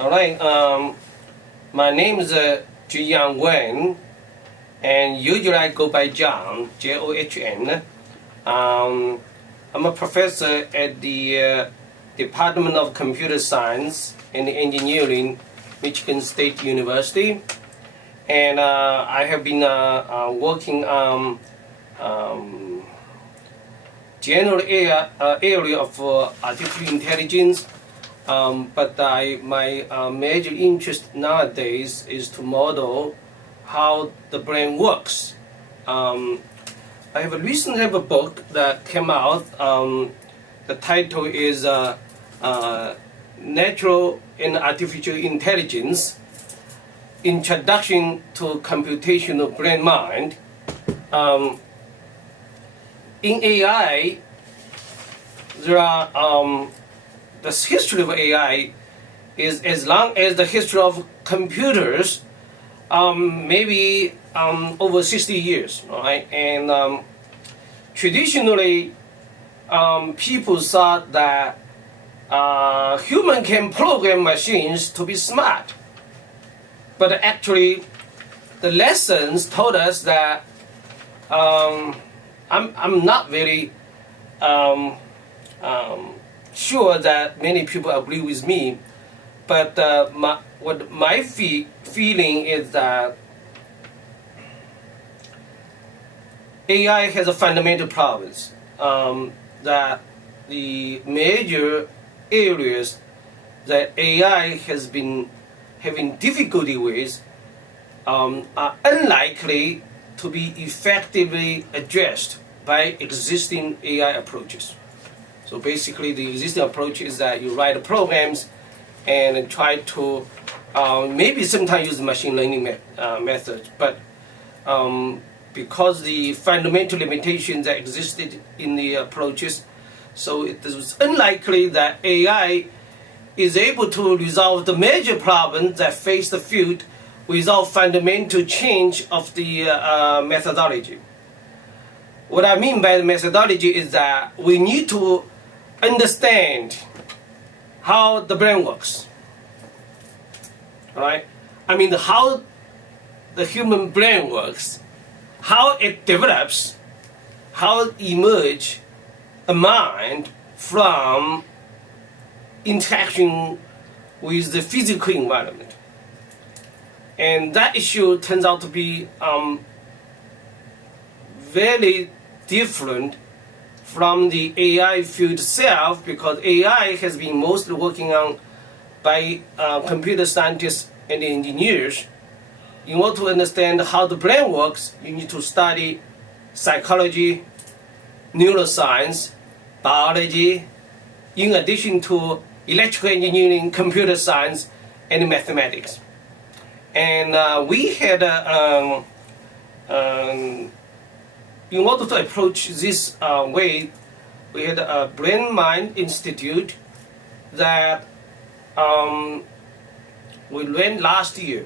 All right. My name is John Weng, and usually I go by John, John. I'm a professor at the Department of Computer Science and Engineering, Michigan State University, and I have been working on general area of artificial intelligence. But my major interest nowadays is to model how the brain works. I have recently have a book that came out. The title is Natural and Artificial Intelligence, Introduction to Computational Brain Mind. In AI, there are the history of AI is as long as the history of computers, maybe over 60 years, right? And traditionally, people thought that human can program machines to be smart, but actually, the lessons told us that I'm not very sure that many people agree with me, but my feeling is that AI has a fundamental problems, that the major areas that AI has been having difficulty with are unlikely to be effectively addressed by existing AI approaches. So basically, the existing approach is that you write programs and try to maybe sometimes use machine learning methods, but because the fundamental limitations that existed in the approaches, so it is unlikely that AI is able to resolve the major problems that face the field without fundamental change of the methodology. What I mean by the methodology is that we need to understand how the brain works. All right? I mean, how the human brain works, how it develops, how it emerges a mind from interaction with the physical environment. And that issue turns out to be very different from the AI field itself, because AI has been mostly working on by computer scientists and engineers. In order to understand how the brain works, you need to study psychology, neuroscience, biology, in addition to electrical engineering, computer science, and mathematics. And we had in order to approach this way, we had a Brain Mind Institute that we ran last year.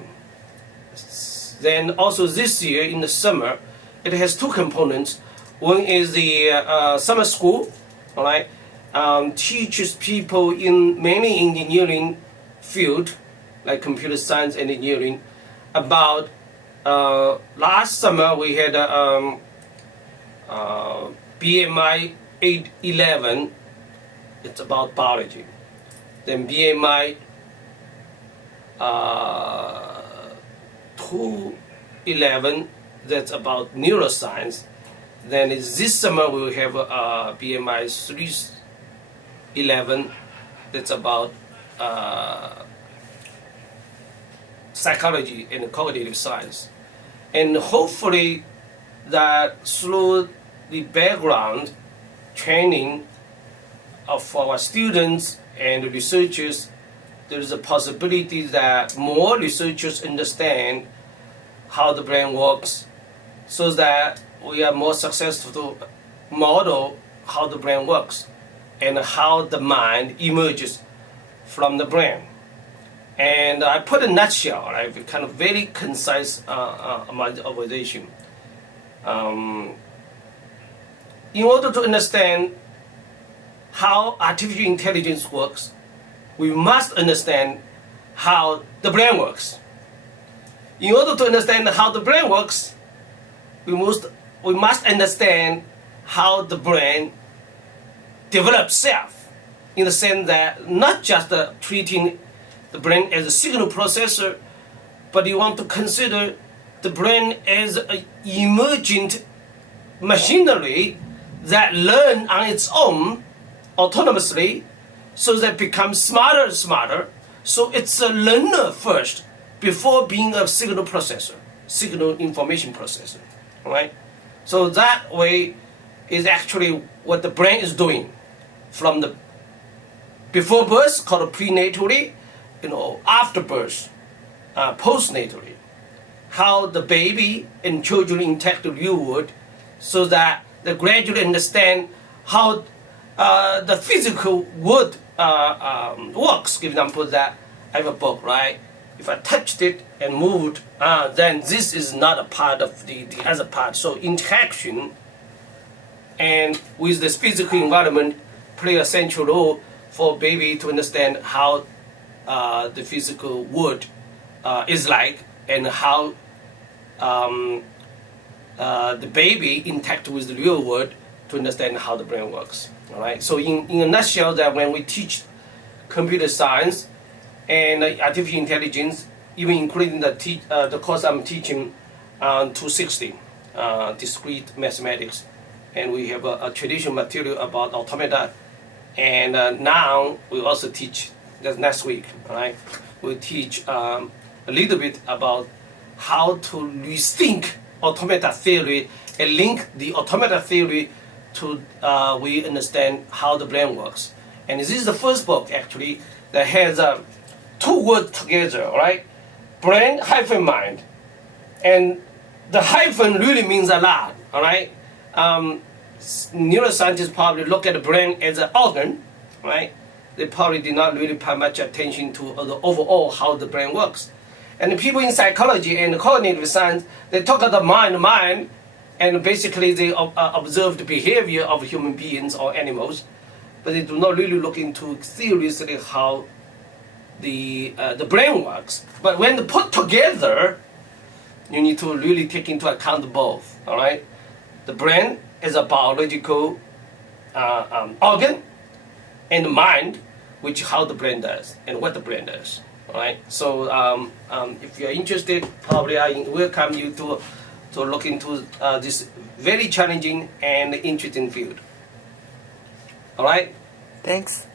Then also this year in the summer, it has two components. One is the summer school, all right, teaches people in many engineering field, like computer science and engineering, about last summer we had BMI 811, it's about biology. Then BMI 211, that's about neuroscience. Then this summer we will have BMI 311, that's about psychology and cognitive science. And hopefully that through the background training of our students and researchers, there is a possibility that more researchers understand how the brain works, so that we are more successful to model how the brain works and how the mind emerges from the brain. And I put a nutshell, right, kind of very concise organization. In order to understand how artificial intelligence works, we must understand how the brain works. In order to understand how the brain works, we must understand how the brain develops self, in the sense that not just treating the brain as a signal processor, but you want to consider the brain as an emergent machinery that learns on its own autonomously, so that it becomes smarter and smarter. So it's a learner first before being a signal processor, signal information processor. All right? So that way is actually what the brain is doing from the before birth, called prenatally, after birth, postnatally. How the baby and children interact with the real world, so that they gradually understand how the physical world works. Give example that I have a book, right? If I touched it and moved, then this is not a part of the other part. So interaction and with this physical environment play a central role for baby to understand how the physical world is like, and how the baby interact with the real world to understand how the brain works. All right. So in a nutshell, that when we teach computer science and artificial intelligence, even including the course I'm teaching on 260, discrete mathematics, and we have a traditional material about automata, and now we also teach, that's next week, all right? We'll teach a little bit about how to rethink automata theory and link the automata theory to we understand how the brain works. And this is the first book actually that has two words together, all right? Brain hyphen mind. And the hyphen really means a lot, all right? Neuroscientists probably look at the brain as an organ, right? They probably did not really pay much attention to the overall how the brain works. And the people in psychology and cognitive science, they talk about the mind, and basically they observe the behavior of human beings or animals, but they do not really look into seriously how the brain works. But when they put together, you need to really take into account both, all right? The brain is a biological organ, and the mind, which how the brain does and what the brain does. All right. So if you're interested, probably I welcome you to look into this very challenging and interesting field. All right. Thanks.